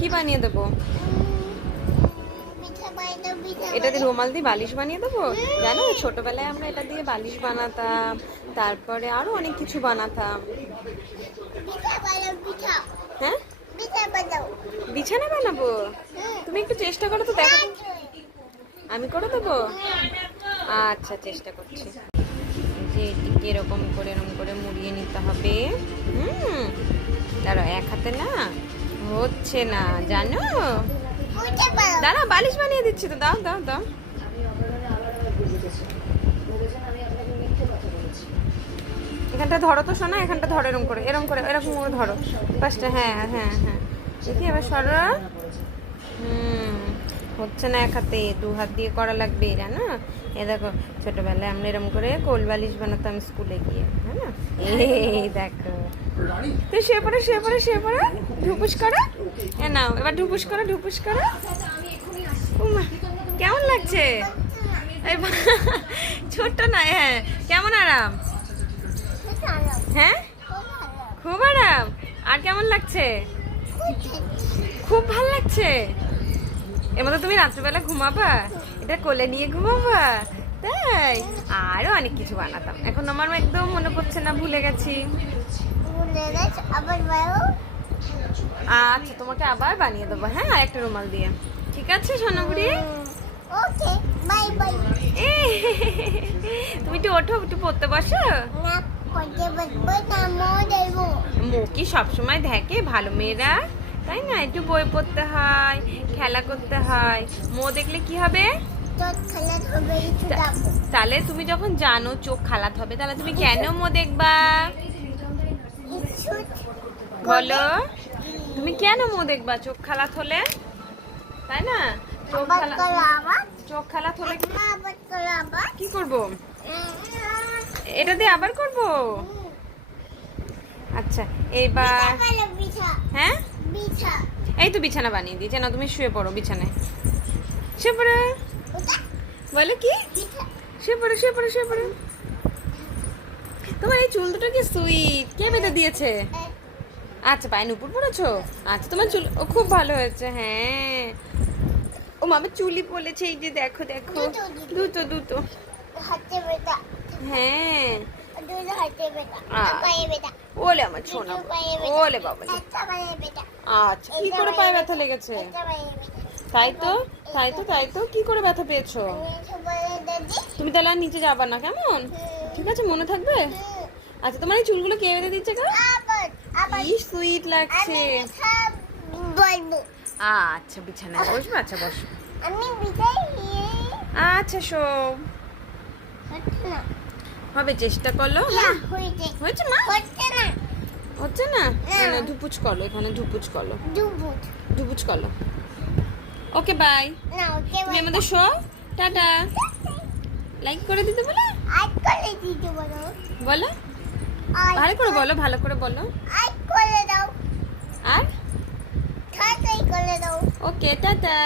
কি বানিয়ে দেবো? এটা দিয়ে রুমাল দিয়ে বালিশ বানিয়ে দেবো? জানো, ছোটবেলায় আমরা এটা দিয়ে বালিশ বানাতাম, তারপরে আরও অনেক কিছু বানাতাম। হ্যাঁ? বিছানা বানাবো? তুমি একটু চেষ্টা করো তো দেখো। আমি করে দেবো? আচ্ছা চেষ্টা করছি। যে এটিকে এরকম করে এরকম করে মুড়িয়ে নিতে হবে। হুম, দাঁড়াও, এক হাতে না? হচ্ছে না জানো? দাঁড়া বালিশ বানিয়ে দিচ্ছি তো দাও দাও দাও। এখানটা ধরো তো শোনা এখানটা ধরো এরকম করে এরকম করে এরকম করে ধরো। ফার্স্টে হ্যাঁ হ্যাঁ হ্যাঁ। দেখি এবার সরো। হচ্ছে না এক হাতে, দু হাত দিয়ে করা লাগবে জানো এ দেখো, ছোটবেলায় আমরা এরকম করে কোল বালিশ বানাতাম স্কুলে গিয়ে হ্যাঁ না? এই দেখো। তো শুয়ে পড়ো শুয়ে পড়ো শুয়ে পড়ো। ঢুপুস করো। এ নাও, এবার ঢুপুস করো ঢুপুস করো। কেমন লাগছে? ছোট্ট না হ্যাঁ কেমন আরাম? হ্যাঁ? খুব আরাম। আর কেমন লাগছে? খুব ভালো লাগছে? এর মধ্যে তুমি রাত্রিবেলা ঘুমাবা? এটা কোলে নিয়ে ঘুমাবা? তাই? আরও অনেক কিছু বানাতাম। এখন আমার একদম মনে পড়ছে না ভুলে গেছি। আবার আচ্ছা তোমাকে আবার বানিয়ে দেবো হ্যাঁ? আর একটা রুমাল দিয়ে। ঠিক আছে ওকে বাই বাই। তুমি একটু ওঠো একটু পড়তে বসো। না পড়তে বসবো না মো দেবো। মো কি সবসময় দেখে ভালো মেয়েরা? তাই না? একটু বই পড়তে হয় খেলা করতে হয়। মো দেখলে কি হবে? তাহলে তুমি যখন জানো চোখ খালাত হবে তাহলে তুমি কেন মো দেখবা? বলো। তুমি কেন মো দেখবা? চোখ খালাত হলে? তাই না? চোখ আবার খালা চোখ খালাত হলে কি- করব? এটা দিয়ে আবার করব? আচ্ছা এবার হ্যাঁ? এই তো বিছানা বানিয়ে দিয়েছে। না তুমি শুয়ে পড়ো বিছানায়। শুয়ে পড়ো। বলে কি? শুয়ে পড়ো শুয়ে পড়ো শুয়ে পড়ো। তোমার এই চুল দুটো কি সুইট কে বেঁধে দিয়েছে? আচ্ছা পায়ে নুপুর পড়েছো আচ্ছা তোমার চুল ও খুব ভালো হয়েছে হ্যাঁ। ও মামা চুলি পড়েছে এই যে দেখো দেখো। দুটো, দুটো। হ্যাঁ। ওলে আমার ছোনা ওলে বাবা আচ্ছা কি করে পায়ে ব্যথা লেগেছে? তাই তো তাই তো তাই তো। কি করে ব্যথা পেয়েছ? তুমি তাহলে আর নিচে যাবা না কেমন? ঠিক আছে মনে থাকবে? আচ্ছা তোমার এই চুলগুলো কে বেঁধে দিচ্ছে গো? কি সুইট লাগছে। আচ্ছা বিছানায় বসবে? আচ্ছা বসো। আচ্ছা না। হবে চেষ্টা করল? হ্যাঁ হয়েছে। মা? হচ্ছে না। হচ্ছে না? ধুপুচ করল এখানে ধুপুচ করল। ধুপুচ। করল। Okay bye. তুমি আমাদের শো? টাটা। লাইক করে দিতে বলো? আজ করে দিতে বলো। বলো? ভালো করে বলো ভালো করে বলো। করে দাও। আর? করে দাও। Okay, tata.